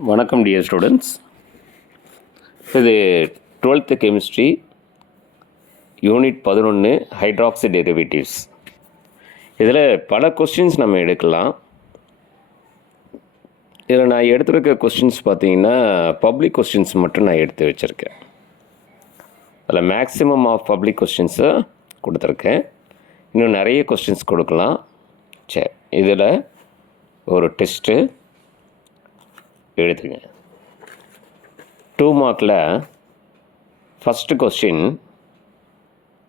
வணக்கம் dear students. இது 12th chemistry unit 11 hydroxy derivatives. இதில் பல கொஸ்டின்ஸ் நம்ம எடுக்கலாம். இதில் நான் எடுத்துருக்க கொஸ்டின்ஸ் பார்த்தீங்கன்னா பப்ளிக் கொஸ்டின்ஸ் மட்டும் நான் எடுத்து வச்சுருக்கேன். அதில் மேக்ஸிமம் ஆஃப் பப்ளிக் கொஸ்டின்ஸை கொடுத்துருக்கேன். இன்னும் நிறைய கொஸ்டின்ஸ் கொடுக்கலாம். சரி, இதில் ஒரு டெஸ்ட்டு எழுதுங்க. 2 மார்க்கில் first question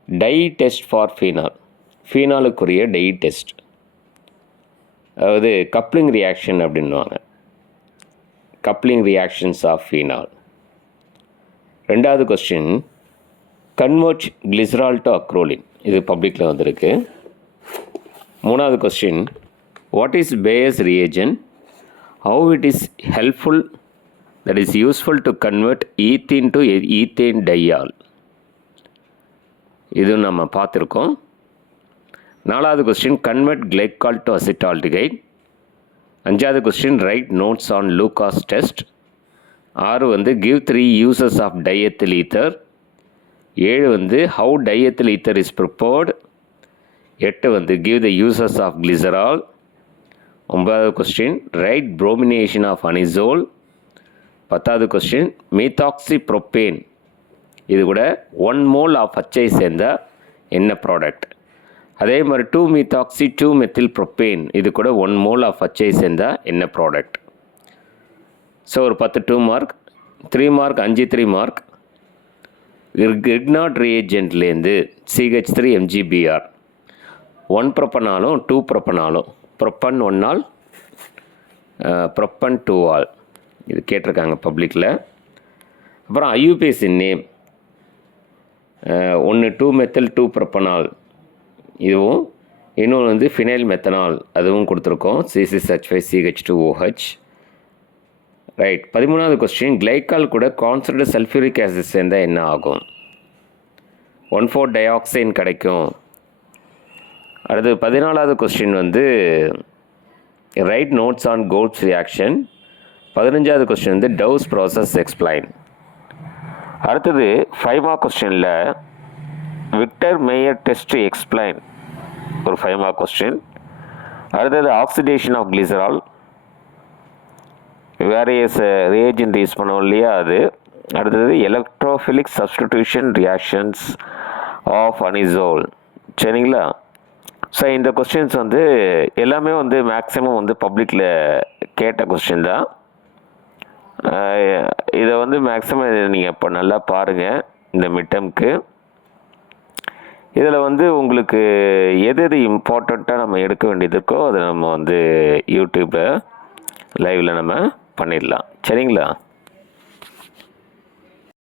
dye test for phenol. ஃபீனாலுக்குரிய டை டெஸ்ட், அதாவது கப்ளிங் ரியாக்ஷன் அப்படின்வாங்க. Coupling reactions of phenol. ரெண்டாவது question convert glycerol to acrolein. இது பப்ளிக்கில் வந்திருக்கு. மூணாவது question what is Baeyer's reagent, how it is helpful, that is useful to convert ethene to ethane diol. இது நம்ம பார்த்துருக்கோம். நாலாவது question convert glycol to acetaldehyde. அஞ்சாவது question write notes on Lucas test. 6 give 3 uses of diethyl ether. 7 how diethyl ether is prepared. 8 give the uses of glycerol. 9வது question write bromination of anisole. 10வது question methoxy propane. இது கூட 1 mole of HI சேர்ந்த என்ன product. அதே மாதிரி 2-methoxy 2-methyl propane. இது கூட 1 mole ஆஃப் HI சேர்ந்த என்ன ப்ராடக்ட். ஸோ ஒரு 10 2 மார்க், 3 மார்க் 5 3 மார்க். கிரிக்னாட் ரியேஜென்ட்லேருந்து CH3MgBr 1 ப்ரொப்பனாலும் 2 ப்ரொப்பனாலும் ப்ரொப்பன் 1 ஆல் ப்ரொப்பன் 2 ஆல் இது கேட்டிருக்காங்க பப்ளிக்கில். அப்புறம் ஐயூபிஎஸ்சி நேம் 1 2-methyl 2 ப்ரொப்பனால் இதுவும், இன்னொன்று ஃபினைல் மெத்தனால் அதுவும் கொடுத்துருக்கோம். C6H5CH2OH. ரைட். 13வது கொஸ்டின் கிளைக்கால் கூட கான்சன்ட்ரேட் சல்ஃபியூரிக் ஆசிட் சேர்ந்தால் என்ன ஆகும். 1,4-dioxane கிடைக்கும். அடுத்து 14வது question write notes on Kolbe's reaction. 15வது கொஸ்டின் டவுஸ் ப்ராசஸ் எக்ஸ்பிளைன். அடுத்தது 5 மார்க் கொஸ்டினில் விக்டர் மேயர் டெஸ்ட் எக்ஸ்பிளைன் ஒரு 5 மார்க் கொஸ்டின். அடுத்தது oxidation of glycerol, various reagent use பண்ணுவோம் இல்லையா அது. அடுத்தது electrophilic substitution reactions of anisole. சரிங்களா. ஸோ இந்த கொஸ்டின்ஸ் எல்லாமே மேக்ஸிமம் பப்ளிக்கில் கேட்ட கொஸ்டின் தான். இதை மேக்ஸிமம் நீங்கள் இப்போ நல்லா பாருங்கள் இந்த மிட்டம்க்கு. இதில் உங்களுக்கு எது இம்பார்ட்டண்ட்டாக நம்ம எடுக்க வேண்டியது இருக்கோ அதை நம்ம யூடியூப்பில் லைவில் நம்ம பண்ணிடலாம். சரிங்களா.